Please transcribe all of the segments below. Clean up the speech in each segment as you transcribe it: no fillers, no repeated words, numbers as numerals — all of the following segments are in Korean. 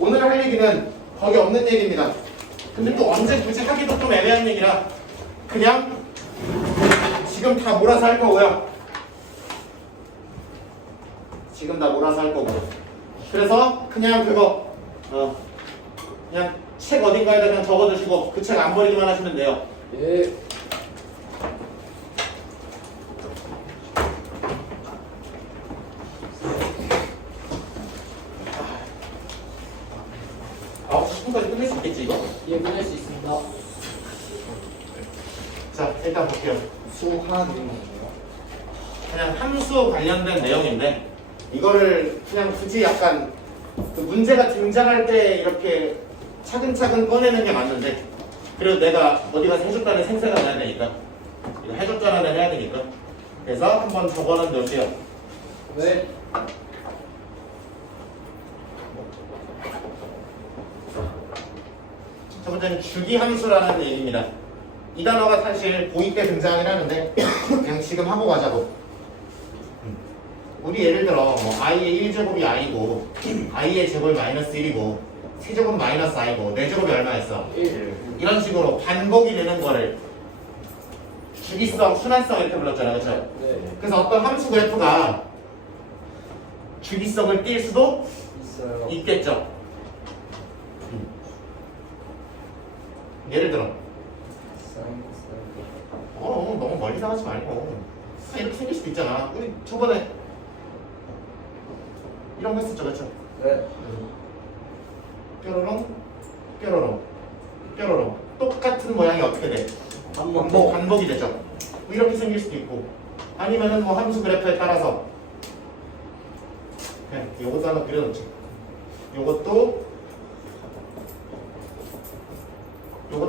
오늘 할 얘기는 거기 없는 얘기입니다. 근데 또 언제 굳이 하기도 좀 애매한 얘기라 그냥 지금 다 몰아서 할 거고요. 지금 다 몰아서 할 거고. 그래서 그냥 그거 그냥 책 어딘가에다 그냥 적어두시고 그 책 안 버리기만 하시면 돼요. 예. 아, 10분까지 끝낼 수 있겠지 이거? 예, 끝낼 수 있습니다. 자, 일단 볼게요. 수하는 건가요? 그냥 함수 관련된 내용인데 이거를 그냥 굳이 약간 그 문제가 등장할 때 이렇게 차근차근 꺼내는 게 맞는데 그래도 내가 어디 가서 해줬다는 생색은 나야 되니까 이거 해줬다는 해야 되니까 그래서 한번 적어는 놓으세요. 네. 첫 번째는 주기함수라는 얘기입니다. 이 단어가 사실 고2 때 등장하긴 하는데 그냥 지금 하고 가자고. 우리 예를 들어 뭐 i의 1제곱이 i고 i의 제곱이 마이너스 1이고 세제곱 마이너스 i고 4제곱이 얼마였어? 1. 이런 식으로 반복이 되는 거를 주기성, 순환성 이렇게 불렀잖아요. 그렇죠? 네. 그래서 어떤 함수 그래프가 주기성을 띌 수도 있어요. 있겠죠. 예를 들어 너무 멀리 나가지 말고 이렇게 생길 수도 있잖아. 우리 저번에 이런 거 했었죠. 그렇죠? 네. 뾰로롱 뾰로롱 뾰로롱 똑같은 모양이 어떻게 돼? 반복이 되죠. 뭐 이렇게 생길 수도 있고 아니면은 뭐 함수 그래프에 따라서 그냥 요것도 하나 그려놓지. 요것도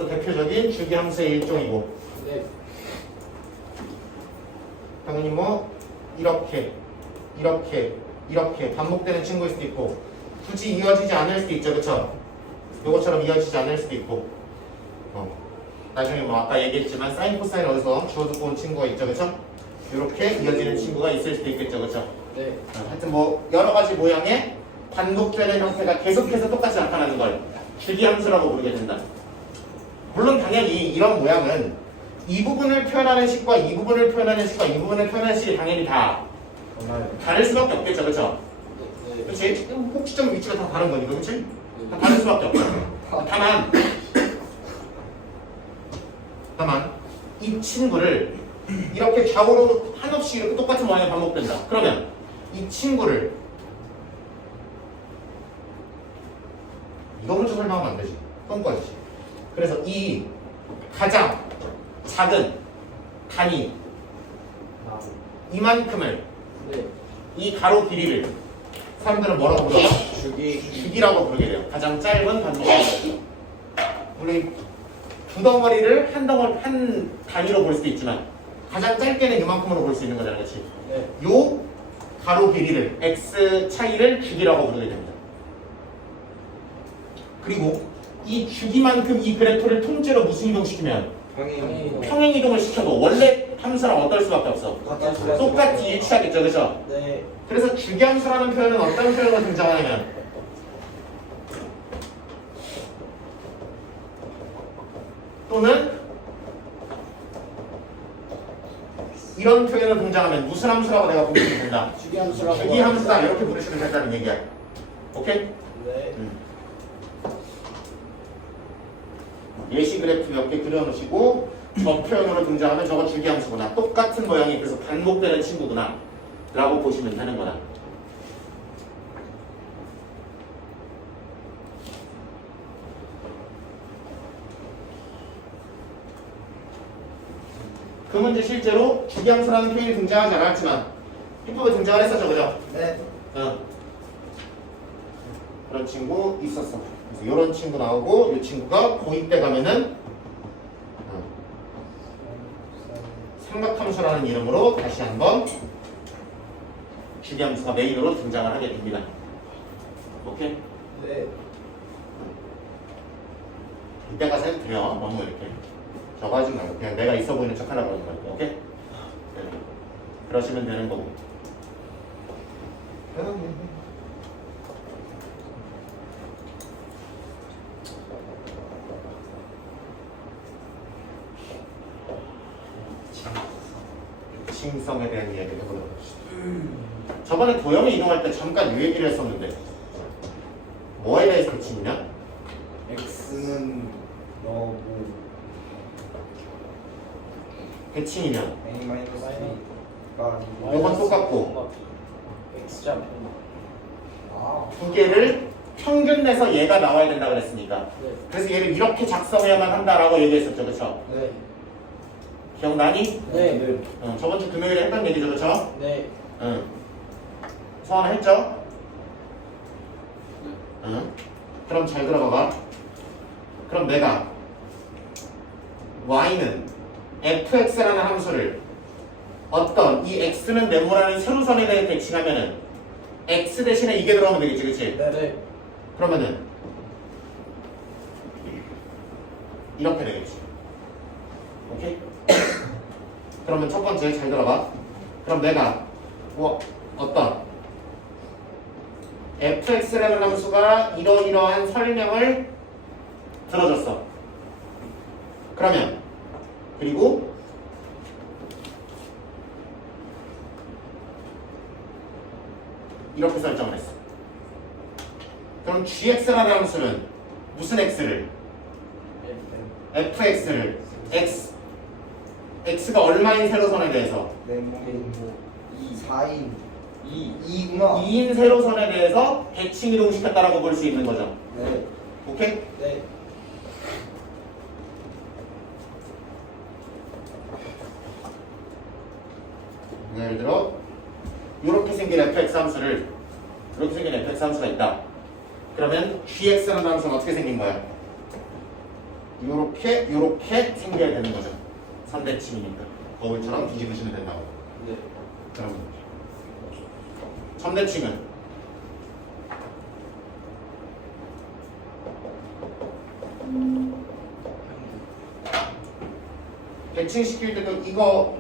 대표적인 주기함수의 일종이고 네. 당연히 뭐 이렇게 반복되는 친구일 수도 있고 굳이 이어지지 않을 수도 있죠. 그쵸? 요것처럼 이어지지 않을 수도 있고 나중에 뭐 아까 얘기했지만 사인 코사인 어디서 주워듣고 온 친구가 있죠. 그쵸? 이렇게 이어지는 친구가 있을 수도 있겠죠. 그쵸? 네. 하여튼 뭐 여러 가지 모양의 반복되는 형태가 계속해서 똑같이 나타나는 걸 주기함수라고 부르게 된다. 물론 당연히 이런 모양은 이 부분을 표현하는 식과 이 부분을 표현하는 식과 이 부분을 표현하는 식이 당연히 다 다를 수밖에 없겠죠. 그쵸? 네. 그치? 꼭지점 위치가 다 다른 거니까, 그치? 다 다를 수밖에 없죠. 다만 이 친구를 이렇게 좌우로 한없이 이렇게 똑같은 모양이 반복된다. 그러면 이 친구를 이거 먼저 설명하면 안 되지. 똥꺼지지. 그래서 이 가장 작은 단위 이만큼을 네. 이 가로 길이를 사람들은 뭐라고 불러요? 주기라고 부르게 돼요. 가장 짧은 반복. 우리 두 덩어리를 한 단위로 볼 수도 있지만 가장 짧게는 이만큼으로 볼 수 있는 거잖아요. 그렇지? 네. 요 가로 길이를 x 차이를 주기라고 부르게 됩니다. 그리고 이 주기만큼 이 그래프를 통째로 무슨 이동시키면 평행 이동을 시켜도 원래 함수랑 어떨 수밖에 없어. 똑같이 일치하겠죠. 그렇죠? 네. 그래서 주기함수라는 표현은 어떤 표현으로 등장하냐면 또는 이런 표현으로 등장하면 무슨 함수라고 내가 부르시면 된다. 주기함수라고. 주기함수다 이렇게 부르시면 된다는 얘기야. 오케이? 네. 예시 그래프 몇 개 그려놓으시고 저 표현으로 등장하면 저거 주기함수구나. 똑같은 모양이 그래서 반복되는 친구구나 라고 보시면 되는 거다. 그 문제 실제로 주기함수라는 표현이 등장하지 않았지만 해법에 등장을 했었죠. 그죠? 네. 그런 친구 있었어. 그래서 이런 친구 나오고 이 친구가 고2 때 가면은 삼각함수라는 이름으로 다시 한번 주기함수가 메인으로 등장을 하게 됩니다. 오케이? 네. 이때 가서 해도 돼요. 너무 이렇게 저거 하지 말고 그냥 내가 있어 보이는 척 하라고 하는 거예요. 오케이? 네. 그러시면 되는 거고. 대칭성에 대한 이야기를 해보도록 합시다. 저번에 도형을 이동할 때 잠깐 이 얘기를 했었는데 뭐에 대해서 대칭이냐? X는 너무 대칭이면 A 마이너스 B가 이건 똑같고 X점. 두 개를 평균 내서 얘가 나와야 된다 그랬으니까 네. 그래서 얘를 이렇게 작성해야만 한다라고 얘기했었죠, 그렇죠? 네. 기억나니? 네. 저번 주 금요일에 했던 얘기죠, 그렇죠? 네. 응. 소환을 했죠? 응. 그럼 잘 들어봐봐. 그럼 내가 y는 fx라는 함수를 어떤 이 x는 네모라는 세로선에 대해 대칭하면은 x 대신에 이게 들어오면 되겠지, 그렇지? 네. 그러면은 이렇게 되겠지. 오케이? 그러면 첫 번째 잘 들어봐. 그럼 내가 뭐 어떤 fx라는 함수가 이러이러한 설명을 들어줬어. 그러면 그리고 이렇게 설정을 했어. 그럼 gx라는 함수는 무슨 x를? fx를 x가 얼마인 세로선에 대해서? 네모 4인 2. 2구나 2인 세로선에 대해서 대칭 이동시켰다라고 볼 수 있는 거죠. 네. 오케이? 네. 예를 들어 이렇게 생긴 fx 함수를 이렇게 생긴 fx 함수가 있다. 그러면 gx라는 함수는 어떻게 생긴 거야? 요렇게 생겨야 되는 거죠. 선대칭이니까 거울처럼 뒤집으시면 된다고. 네. 그럼 선대칭은 대칭시킬 때도 이거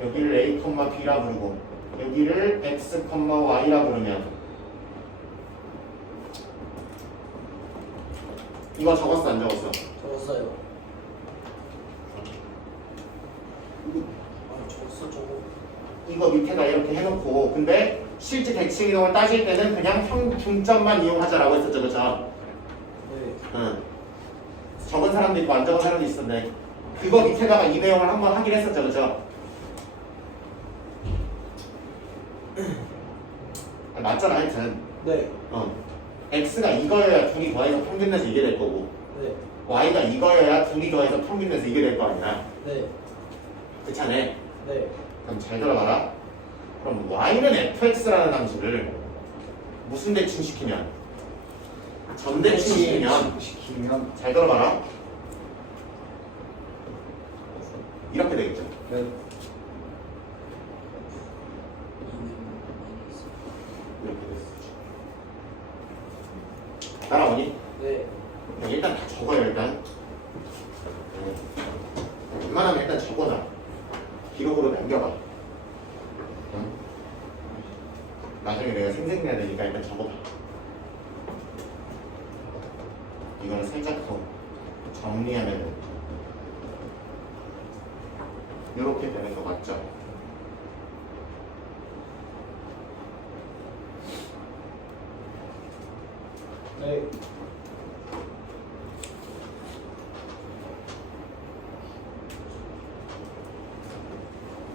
여기를 a, b라 부르고 여기를 x, y라 부르면 이거 적었어 안 적었어? 적었어요. 아, 적었어 저거. 이거 밑에다 이렇게 해놓고 근데 실제 대칭 이동을 따질 때는 그냥 중점만 이용하자라고 했었죠, 그쵸? 네. 응. 적은 사람도 있고 안 적은 사람도 있었는데 그거 밑에다가 이 내용을 한번 하긴 했었죠, 그쵸? 맞잖아, 하여튼. 네. x가 이거여야 둘이 더해서 평균 내서 이게 될 거고 네. y가 이거여야 둘이 더해서 평균 내서 이게 될 거 아니야. 네. 그렇네. 네. 그럼 잘 들어봐라. 그럼 y는 fx라는 함수를 무슨 대칭시키면? 전대칭시키면 시키면 잘 들어봐라. 이렇게 되겠죠. 네. 이렇게 됐어. 따라오니? 네. 일단 다 적어요, 일단. 웬만하면 일단 적어놔. 기록으로 남겨봐. 응? 나중에 내가 생생내야 되니까 일단 적어봐. 이거는 살짝 더 정리하면 이렇게 되는 거 맞죠? 네.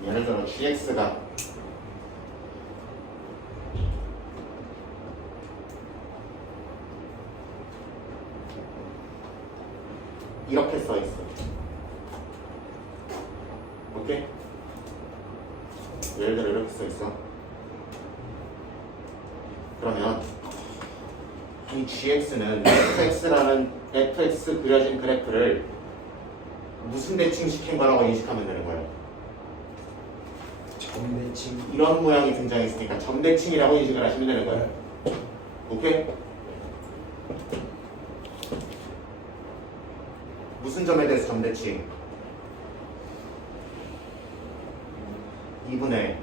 예를 들어 gx가 이렇게 써 있어. 오케이? 예를 들어 이렇게 써 있어. 그러면 이 gx는 fx라는 fx 그려진 그래프를 무슨 대칭시킨 거라고 인식하면 되는 거예요. 점대칭 이런 모양이 등장했으니까 점대칭이라고 인식을 하시면 되는 거예요. 오케이? 무슨 점에 대해서 점대칭? 2분의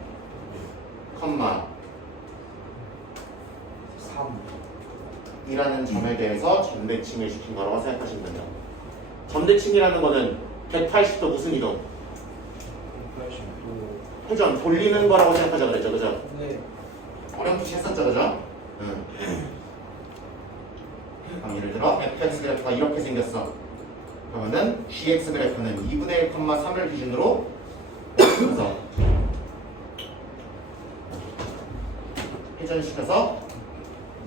컴마 3 이라는 점에 대해서 점대칭을 시킨 거라고 생각하시면 된다. 점대칭이라는 거는 180도 무슨 이동? 회전 돌리는 거라고 생각하자 그랬죠, 그죠? 네. 어렴풋이 했었죠, 그죠? 그럼 예를 들어 fx 그래프가 이렇게 생겼어. 그러면은 gx 그래프는 2분의 1,3을 기준으로 그래서 회전시켜서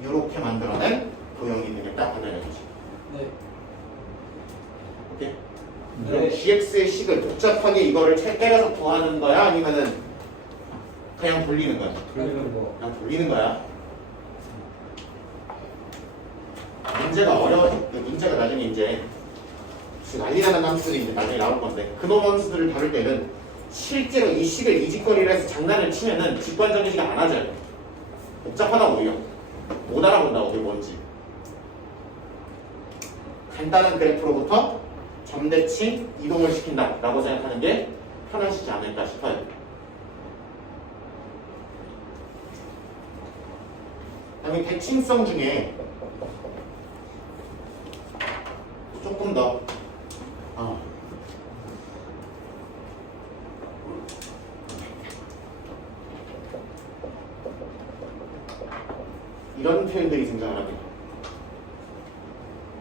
이렇게 만들어낸 도형이 되겠다 하는 얘기지. 네. 오케이? 네. 그럼 gx의 식을 복잡하게 이거를 때려서 구하는 거야? 아니면은 그냥 돌리는 거야? 돌리는 거. 그냥 돌리는 거야. 문제가 문제가 나중에 이제 무슨 난리 나는 함수들이 이제 나중에 나올 건데 그놈 함수들을 다룰 때는 실제로 이 식을 이직거리를 해서 장난을 치면은 직관적이지가 않아져요. 복잡하다 오히려 못 알아본다고 그게 뭔지. 간단한 그래프로부터 점대칭 이동을 시킨다 라고 생각하는 게 편하시지 않을까 싶어요. 그다음에 대칭성 중에 조금 더 이런 표현들이 등장을 합니다.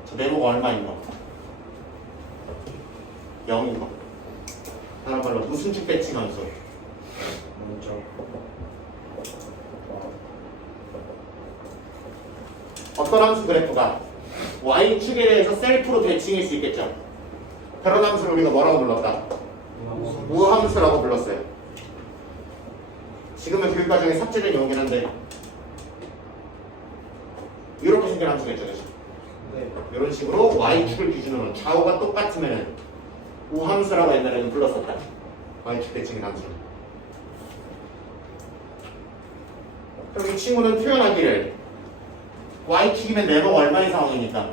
저 네모가 얼마인 거? 0인 거. 다른 말로 무슨 축 대칭 함수? 먼저. 어떤 함수 그래프가 y축에 대해서 셀프로 대칭일 수 있겠죠. 그런 함수를 우리가 뭐라고 불렀다? 우함수라고 불렀어요. 지금은 교육 과정에 삭제된 용어긴 한데 이렇게 생긴 함수가 있죠. 네. 이런 식으로 y축을 기준으로 좌우가 똑같으면 우함수라고 옛날에는 불렀었다. y축 대칭인 함수. 그럼 이 친구는 표현하기를 y축이면 네모가 얼마인 상황이니까?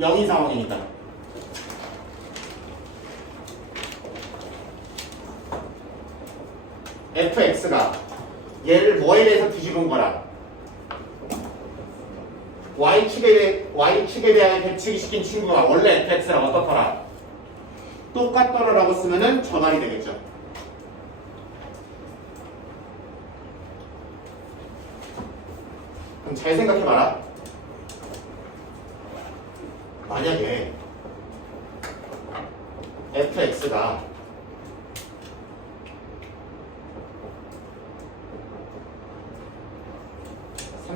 0인 상황이니까. fx가 얘를 뭐에 대해서 뒤집은 거라? y축에 대한 배치기 시킨 친구가 원래 fx랑 어떻더라? 똑같더라라고 쓰면은 저 말이 되겠죠. 그럼 잘 생각해봐라. 만약에 fx가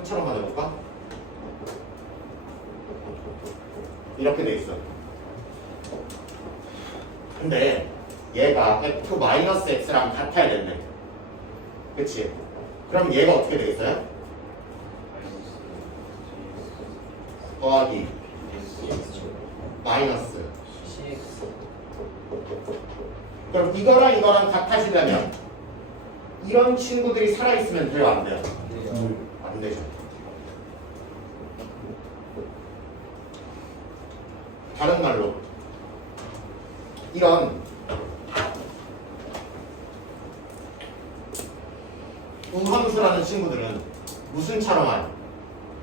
처럼만 해볼까? 이렇게 돼 있어. 근데 얘가 f-x랑 같아야 됐네. 그치? 그럼 얘가 어떻게 되겠어요? 더하기 마이너스. CX. 그럼 이거랑 이거랑 같아지려면 이런 친구들이 살아있으면 돼요? 안 돼요? 안 되죠. 다른 말로 이런 우함수라는 친구들은 무슨 차로만?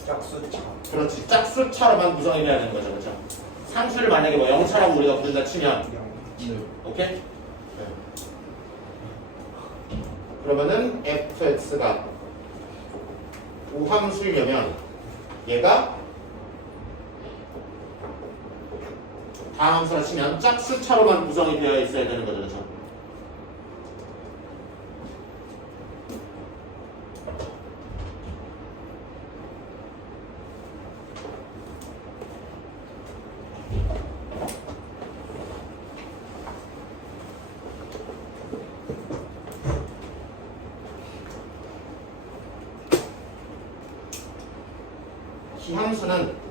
짝수차. 그렇지, 짝수차로만 구성이 돼야 되는 거죠. 그렇죠? 상수를 만약에 뭐 0차라고 우리가 부른다 치면 오케이? 네. 그러면은 fx가 우함수이려면 얘가 다함수라 치면 짝수차로만 구성이 되어 있어야 되는 거죠. 그렇죠? 기함수는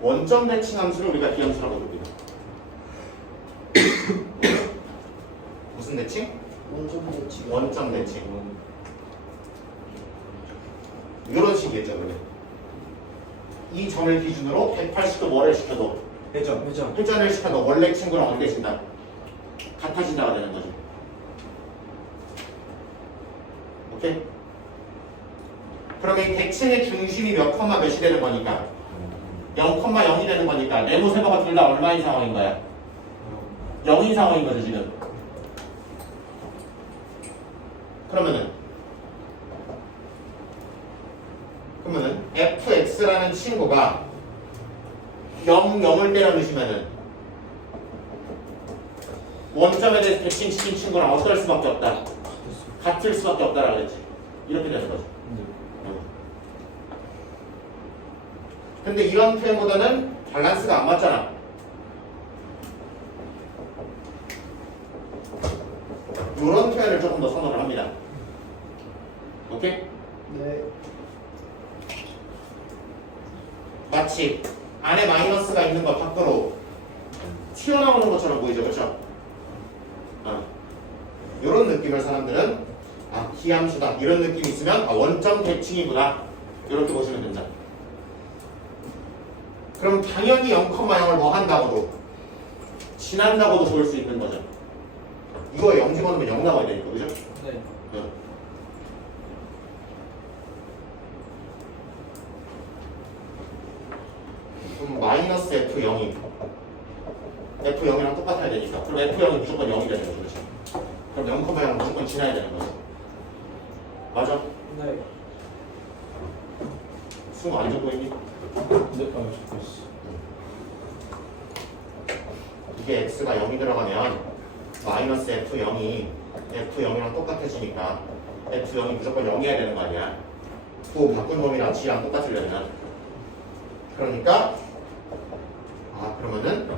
원점 대칭 함수를 우리가 기함수라고 부릅니다. 무슨 대칭? 원점 대칭. 원점 대칭. 이런 식이겠죠. 그러면 이 점을 기준으로 180도 뭐를 시켜도 회전. 회전을 시켜도 원래 친구랑 어떻게 진다? 같아진다가 되는 거죠. 오케이? 그러면 이 대칭의 중심이 몇 컴마 몇이 되는 거니까 0,0이 되는 거니까 네모세모가 둘 다 얼마인 상황인 거야? 0인 상황인 거죠 지금. 그러면은 fx라는 친구가 0, 0을 때려 넣으시면은 원점에 대해서 대칭시킨 친구랑 어떨 수밖에 없다. 같을 수밖에 없다라고 했지. 이렇게 되는 거죠. 근데 이런 표현보다는 밸런스가 안 맞잖아. 이런 표현을 조금 더 선호를 합니다. 오케이? 네. 마치 안에 마이너스가 있는 거 밖으로 튀어나오는 것처럼 보이죠, 그렇죠? 이런 느낌을 사람들은 기함수다 이런 느낌이 있으면 원점 대칭이구나 이렇게 보시면 된다. 그럼 당연히 0,0을 뭐 한다고도 지난다고도 보일 수 있는 거죠. 이거에 0 집어넣으면 0 나와야 되니까, 그죠? 네. 그럼 마이너스 F0이 F0이랑 똑같아야 되니까 그럼 F0이 무조건 0이 되는 거죠, 그렇죠? 그럼 0,0은 무조건 지나야 되는 거죠. 맞아? 네. 승우 안 적고 있니? 네, 적고 있어. 이게 x가 0이 들어가면 마이너스 F0이 F0이랑 똑같아지니까 F0이 무조건 0이어야 되는 거 아니야? 그 바꾼 놈이랑 g랑 똑같으려면 그러니까 그러면은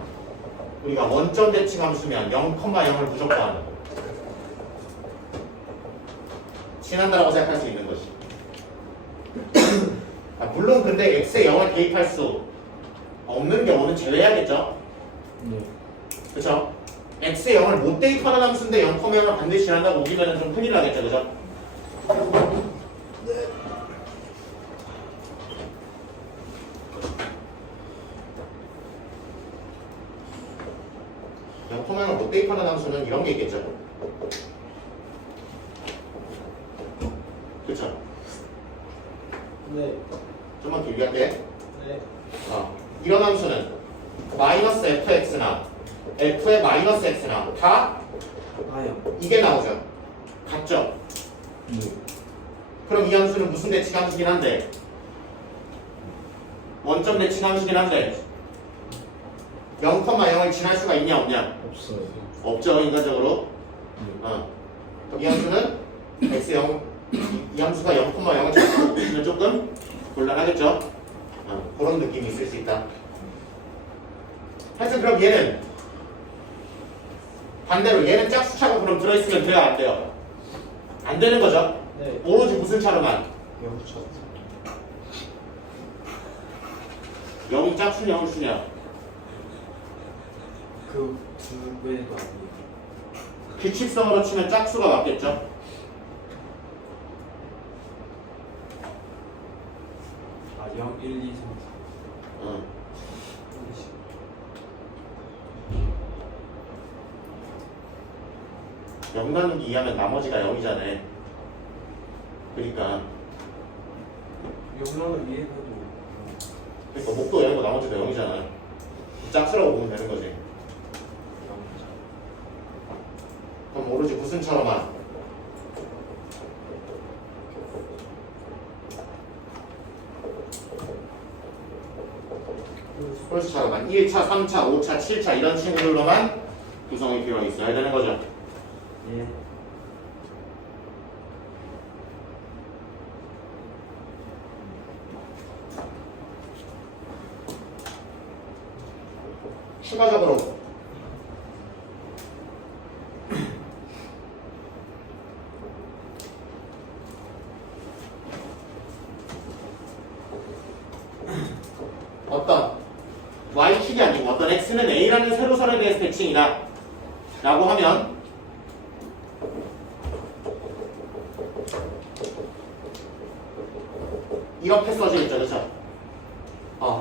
우리가 원점 대칭 함수면 0,0을 무조건 지난다라고 생각할 수 있는 것이. 물론 근데 x에 0을 대입할 수 없는 경우는 제외해야겠죠. 네. 그쵸? x에 0을 못 대입하는 함수인데 0,0을 반드시 지난다고 우기면 좀 큰일 나겠죠, 그죠? 네. 을 못 대입하는 함수는 이런 게 있겠죠. 그쵸? 네. 좀만 길게 할게. 네. 이런 함수는 마이너스 fx나 f의 마이너스 x나 다 아요. 이게 나오죠. 같죠? 네. 그럼 이 함수는 무슨 대칭 함수긴 한데 원점 대칭 함수긴 한데 0,0을 지날 수가 있냐 없냐? 없어요. 없죠, 인간적으로. 네. 그럼 이 함수는 x0 이 함수가 0,0을 지나고 있으면 조금 곤란하겠죠? 그런 느낌이 있을 수 있다. 하여튼 그럼 얘는 반대로 얘는 짝수차가 그럼 들어있으면 돼요, 안 돼요? 안 되는 거죠? 네. 오로지 무슨 차로만? 영차. 0이 짝수냐 홀수냐? 그2 배가 아니에요. 규칙성으로 치면 짝수가 맞겠죠? 아, 0, 1, 2, 3, 4. 응. 0 나누기 2하면 나머지가 0이잖아요. 그러니까 영란을 이해해도 목도 0이고 나머지도 0이잖아. 짝수라고 보면 되는 거지. 그럼 오로지 무슨 차로만? 홀수 차로만 1차, 3차, 5차, 7차 이런 친구들로만 구성이 필요가 있어야 되는 거죠. 예. 추가적으로 어떤 y축이 아니고 어떤 x는 a라는 세로선에 대해서 대칭이다 라고 하면 이렇게 써지겠죠, 그렇죠?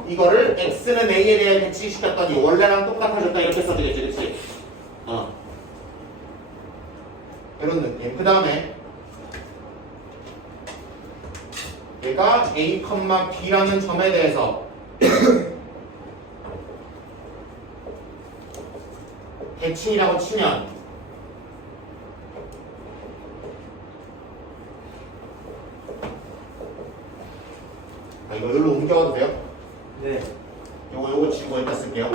이거를 x는 a에 대해 대칭시켰더니 원래랑 똑같아졌다 이렇게 써지겠지, 그렇지? 이런 느낌. 그 다음에 얘가 a, b라는 점에 대해서 대칭이라고 치면 이거 여기로 옮겨와도 돼요? 네. 요거 지우고 여기다 쓸게요.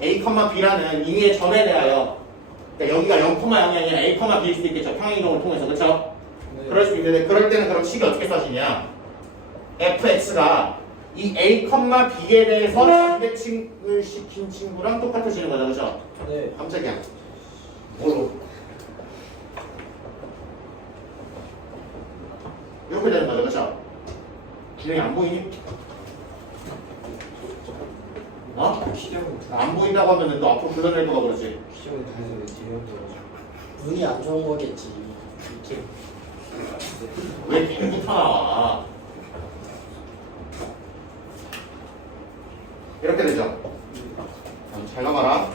A, B라는 이의 점에 대하여 그러니까 여기가 0,0이 아니라 A, B일 수도 있겠죠. 평행이동을 통해서 그렇죠? 네. 그럴 수 있는데 그럴 때는 그럼 식이 어떻게 써지냐 fx가 이 A, B에 대해서 반대칭을 시킨 친구랑 똑같아지는 거죠. 그렇죠? 네. 깜짝이야. 뭐로? 이렇게 되는 거죠. 그렇죠? 기능이 안 보이니? 어? 시력은 안 보인다고 하면 너 앞으로 불러낼 거가 그러지. 시력은 다해서 지려져가지고. 눈이 안 좋은 거겠지. 이렇게. 왜 개부터 나와? 이렇게 되죠. 잘 나가라.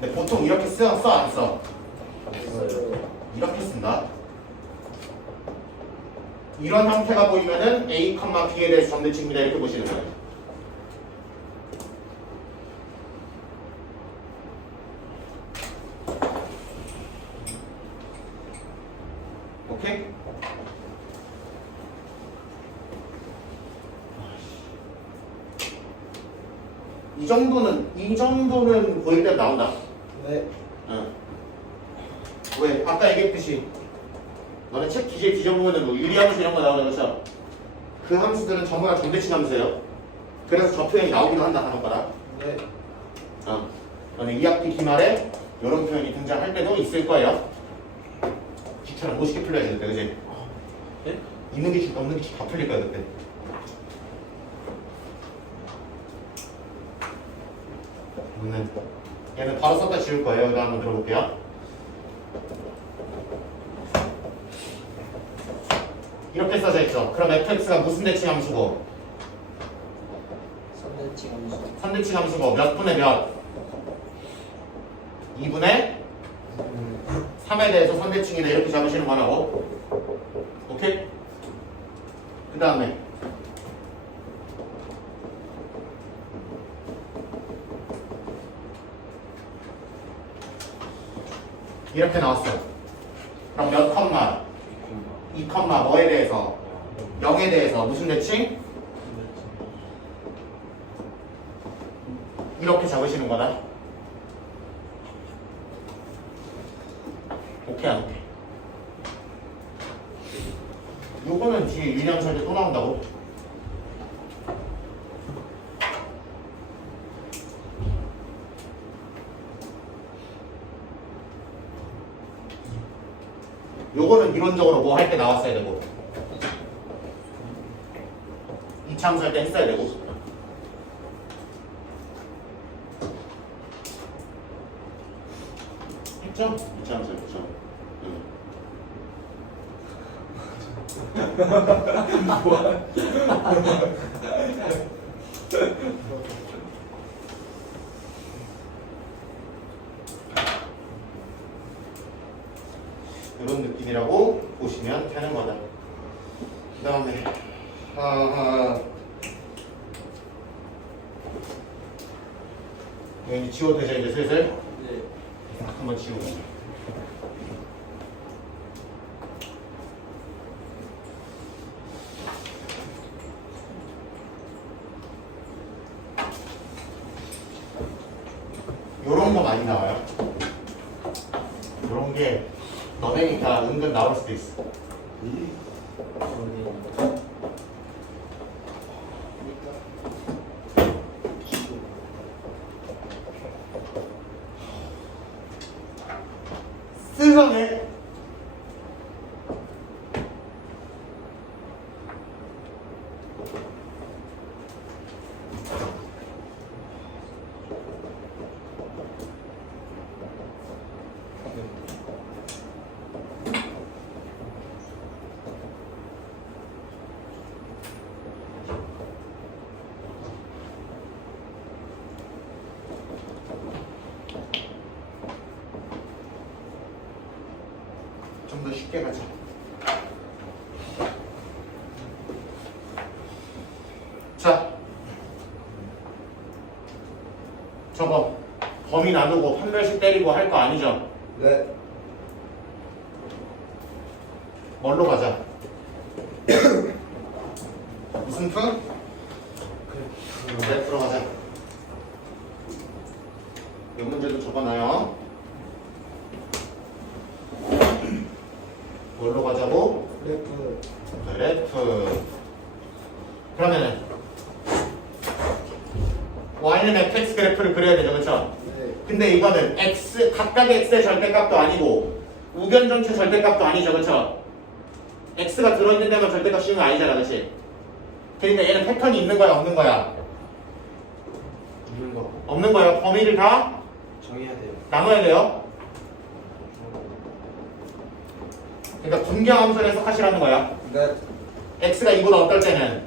근데 보통 이렇게 써 안 써? 이렇게 쓴다. 이런 형태가 보이면은 A, B에 대해서 점대칭입니다. 이렇게 보시는 거예요. 오케이? 이 정도는 보일 때 나온다. 네. 응. 왜? 아까 얘기했듯이 너네 책 기재 뒤져보면은 뭐 유리함수 이런 거 나오는 거죠. 그 함수들은 전부 다 점대칭 함수예요. 그래서 저 표현이 나오기도 한다 하는 거다. 네. 너네 2학기 기말에 이런 표현이 등장할 때도 있을 거예요. 기차는 멋있게 풀려야 되는데, 그지? 네? 있는 기축 없는 기축 다 풀릴 거야 그때. 얘는 바로 썼다 지울 거예요. 여기다 한번 들어볼게요. 이렇게 써져 있죠. 그럼 fx가 무슨 대칭 함수고? 선대칭 함수. 선대칭 함수고 몇 분의 몇? 2분의 3에 대해서 선대칭이다 이렇게 잡으시는 거라고. 오케이? 그 다음에 이렇게 나왔어요. 그럼 몇 컴마? 2 컴마 뭐에 대해서? 0에 대해서 무슨 대칭? 이렇게 잡으시는 거다. 오케이 안 오케이? 요거는 뒤에 유리함 설때 또 나온다고? 요거는 이론적으로 뭐 할 때 나왔어야 되고 2차 함수 할 때 했어야 되고 했죠? 2차 함수 했죠? 응. 이런 느낌이라고 보시면 되는 거다. 그 다음에 여기 지워도 되죠 이제 슬슬? 네. 한번 지우고 요런 거 많이 나와요. 요런 게 너네니까 은근 나올 수도 있어. 세상에 좀 더 쉽게 가자. 저거 범위 나누고 판별식 때리고 할 거 아니죠? 네. 뭘로 가자? 무슨 표? 그래프로 가자. 이 문제도 적어놔요. 뭘로 가자고? 그래프. 그러면은 y는 fx 그래프를 그려야 되죠, 그렇죠? 네. 근데 이거는 x 각각의 x의 절대값도 아니고 우변 전체 절대값도 아니죠, 그렇죠? x가 들어있는 데만 절대값 씌우는 거 아니잖아, 그렇지? 그러니까 얘는 패턴이 있는 거야, 없는 거야? 있는 거 없는 거예요. 범위를 다 정해야 돼요. 나눠야 돼요. 그러니까 분경함수를 해석하시라는 거야. 네. x가 이보다 어떨 때는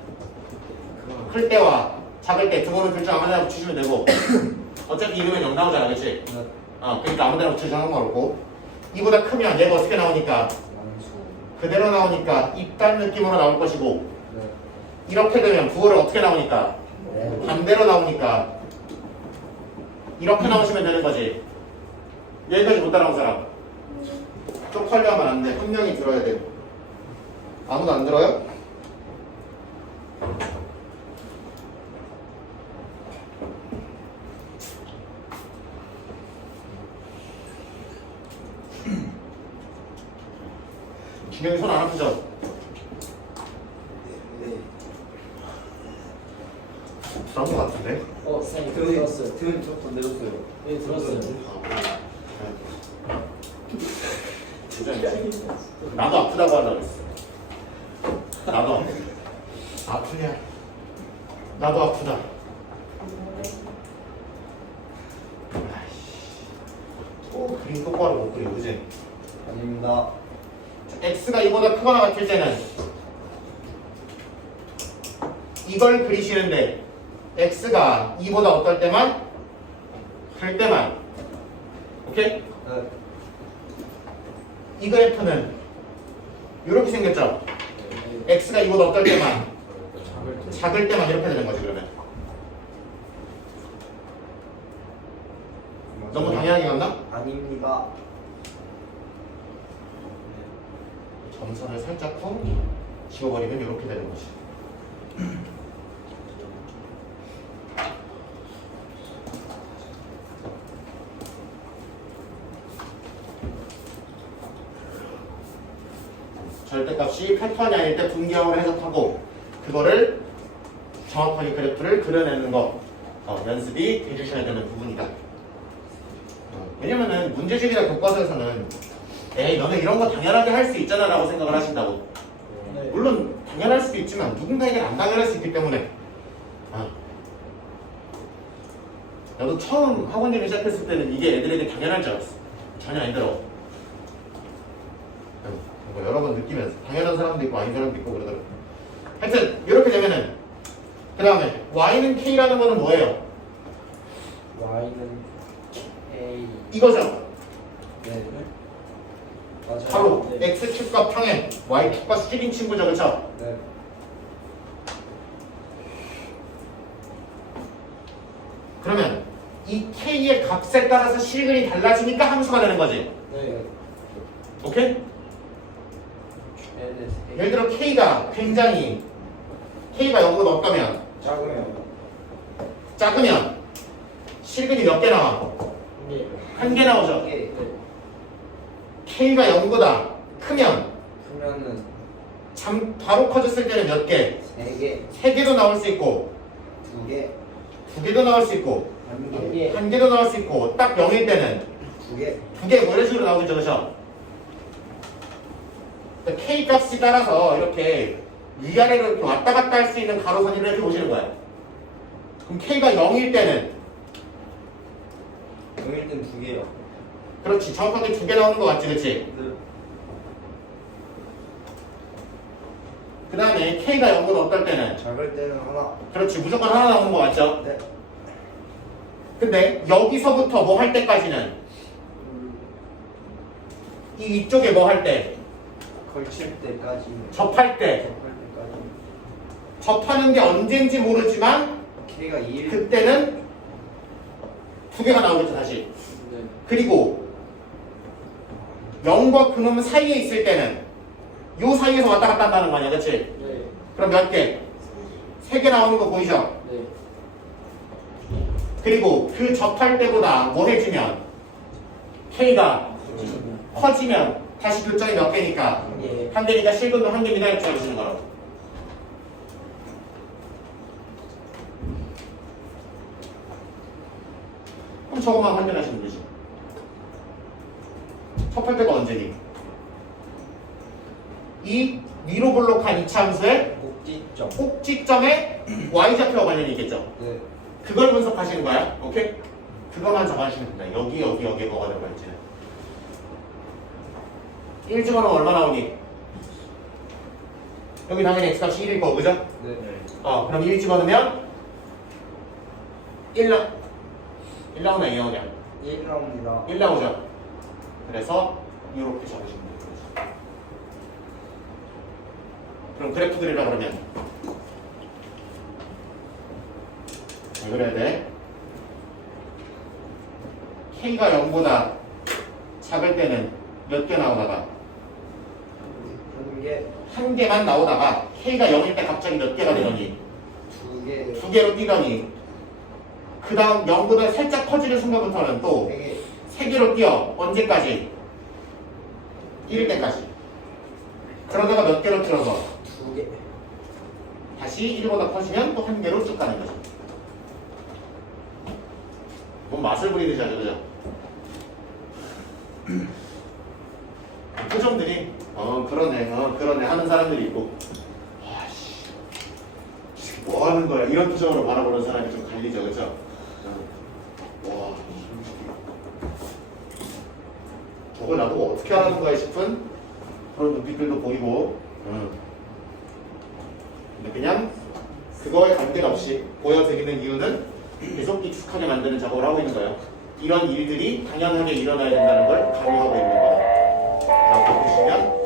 그럼. 클 때와 작을 때 두 번은 둘 중 아무데나 붙이시면 되고 어차피 이름은 0 나오잖아, 그렇지? 네. 그러니까 아무데나 붙이셔도 상관없고 이보다 크면 얘가 어떻게 나오니까 완수. 그대로 나오니까 이딴 느낌으로 나올 것이고 네. 이렇게 되면 부호를 어떻게 나오니까 네. 반대로 나오니까 이렇게 나오시면 되는 거지. 여기까지 못 따라온 사람 쪽팔려 하면 안 돼. 한 명이 들어야 돼. 아무도 안 들어요? 준영이 손 안 아프죠? 네. 그런 거 같은데? 선생님 들었어요. 등 저부터 내렸어요. 네, 들었어요. 나도 아프다고 하려고 했어. 나도 아프냐? 나도 아프다. 그림 똑바로 못 그려, 그지? 아닙니다. x가 이보다 크거나 같을 때는 이걸 그리시는데 x가 이보다 어떨 때만? 클 때만. 오케이? 네. 이 그래프는 이렇게 생겼죠? x가 이보다 어떨 때만? 작을 때만 이렇게 되는 거지, 그러면. 너무 당연하게 갔나? 아닙니다. 점선을 살짝 더 지워버리면 이렇게 되는 거지. 절대값이 패턴이 아닐 때 분기형으로 해석하고 그거를 정확하게 그래프를 그려내는 거 연습이 해주셔야 되는 부분이다. 왜냐면은 문제집이나 교과서에서는 에이 너네 이런 거 당연하게 할 수 있잖아 라고 생각을 하신다고. 네. 물론 당연할 수도 있지만 누군가에게 안 당연할 수 있기 때문에 나도 처음 학원일을 시작했을 때는 이게 애들에게 당연할 줄 알았어. 전혀 아니더라고. 뭐 여러 번 느끼면서 당연한 사람도 있고 아닌 사람도 있고 그러더라고. 하여튼 이렇게 되면은 그 다음에 y는 k라는 거는 뭐예요? Y는 A. 이거죠. 네. 맞아요. 바로 네. x축과 평행 y축과 수직인 친구죠, 그렇죠? 네. 그러면 이 k의 값에 따라서 실근이 달라지니까 함수가 되는 거지. 네. 오케이? 예를 들어 k가 굉장히 k가 0보다 없다면 작으면 실근이 몇 개 나와? 네. 한 개 나오죠. 개. k가 0보다 크면 그러면은 바로 커졌을 때는 몇 개? 3개, 3개도 나올 수 있고 2개, 2개도 나올 수 있고 1개, 1개도 나올 수 있고 딱 0일 때는 2개. 2개 뭐 이런 식으로 나오겠죠, 그렇죠? k 값이 따라서 이렇게 위아래로 이렇게 왔다 갔다 할 수 있는 가로선을 이렇게 보시는 거야. 그럼 k가 0일 때는 0일 땐 2개요. 그렇지, 정확하게 2개 나오는 거 맞지, 그렇지? 네. 그 다음에 k가 0보다 어떨 때는 작을 때는 하나. 그렇지, 무조건 하나 나오는 거 맞죠? 네. 근데 여기서부터 뭐 할 때까지는 이 위쪽에 뭐 할 때? 걸칠 때까지. 접할 때. 접할 때까지. 접하는 게 언젠지 모르지만 K가 2일. 그때는 두 개가 나오겠죠 다시. 네. 그리고 0과 그놈 사이에 있을 때는 요 사이에서 왔다 갔다 한다는 거 아니야, 그치? 네. 그럼 몇 개? 3개 나오는 거 보이죠? 네. 그리고 그 접할 때보다 뭐 해주면 K가 커지면 다시 교점이 몇 개니까 예. 한 개니까 실근도 한 개입니다 이렇게 잡으시는 거라고. 그럼 저것만 확인하시면 되지. 접할 때가 언제니? 이 위로 볼록한 이차함수의 꼭지점. 꼭지점에 y좌표와 관련이 있겠죠. 네. 그걸 분석하시는 거야. 오케이? 그거만 잡아주시면 된다. 여기에 뭐가 들어가 있지. 1 집어넣으면 얼마 나오니? 여기 당연히 x값이 1일 거고, 그죠? 네. 그럼 1 집어넣으면 1 나오나 2 나오냐? 1 나옵니다. 1 나오죠? 그래서 이렇게 적으시면 돼요. 그럼 그래프 그리라 그러면 왜 그래야 돼? K가 0보다 작을 때는 몇 개 나오다가 한 개, 한 개만 나오다가 K가 0일 때 갑자기 몇 개가 되더니 두 개, 두 개로 뛰더니 그 다음 0보다 살짝 커지는 순간부터는 또 세 개. 세 개로 뛰어. 언제까지? 1일 때까지. 그러다가 몇 개로 뛰어서 두 개. 다시 1보다 커지면 또 한 개로 쭉 가는 거죠. 뭔 맛을 부리듯이 하죠, 그죠? 표정들이 그러네 하는 사람들이 있고 와씨 뭐 하는 거야 이런 표정으로 바라보는 사람이 좀 갈리죠, 그죠? 와 저걸 나보고 어떻게 하는 거야 싶은 그런 눈빛들도 보이고 근데 그냥 그거에 관계없이 보여드리는 이유는 계속 익숙하게 만드는 작업을 하고 있는 거예요. 이런 일들이 당연하게 일어나야 된다는 걸 강조하고 있는 거다 라고 보시면